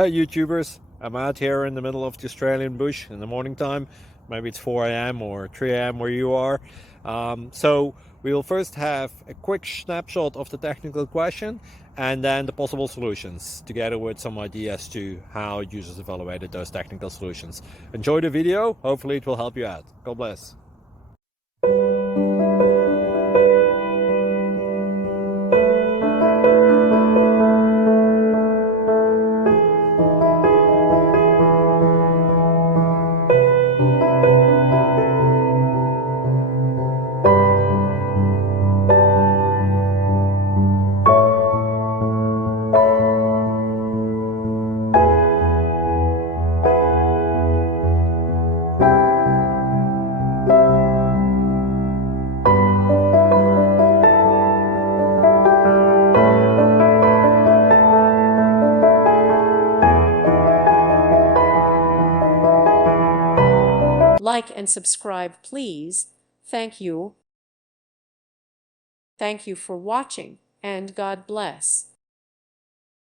Hey YouTubers, I'm out here in the middle of the Australian bush in the morning time. Maybe it's 4 a.m. or 3 a.m. where you are. So we will first have a quick snapshot of the technical question and then the possible solutions, together with some ideas to how users evaluated those technical solutions. Enjoy the video, hopefully it will help you out. God bless. Like and subscribe, please. Thank you. Thank you for watching, and God bless.